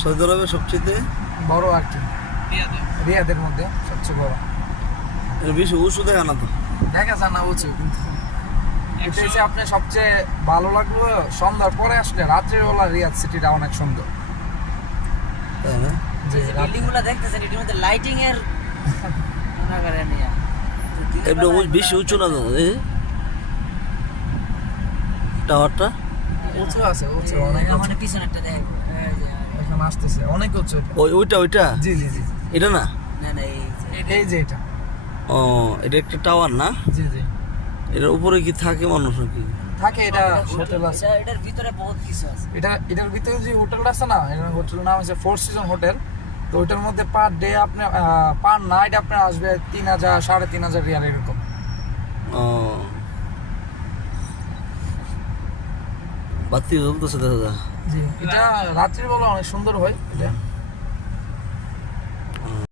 Saudi আরবে সবচেয়ে বড় আর কি, রিয়াদের মধ্যে সবচেয়ে বড়। বেশি উঁচু দেখা না তো, দেখা যায় না উঁচু, কিন্তু এটা হচ্ছে আপনার সবচেয়ে ভালো লাগলো সন্ধ্যার পরে আসলে। রাত্রের বেলা রিয়াদ সিটিটা অনেক সুন্দর, তাই না? বিল্ডিং গুলো দেখতেছেন, এটার মধ্যে লাইটিং এর একটু বেশি উঁচু না তো টাওয়ারটা? উঁচু আছে, উঁচু অনেক মানে পিছনে একটা দেখো, এখন আসতেছে অনেক উঁচু এটা। ওইটা জি জি জি, এটা না? না না এই যে এটা। ও, এটা একটা টাওয়ার না? জি জি, এটার উপরে কি থাকে মানুষ নাকি? থাকে, এটা হোটেল আছে। এটার ভিতরে বহুত কিছু আছে। এটার ভিতরে যে হোটেলটা আছে না, এটার হোটেলের নাম হচ্ছে 4 সিজন হোটেল। তো ওইটার মধ্যে পার ডে আপনি পার নাইট আপনার আসবে 3000 3500 রিয়াল এরকম। ও, বাতি জ্বলতেছে দাদা। জি, এটা রাত্রির বেলা অনেক সুন্দর হয় এটা।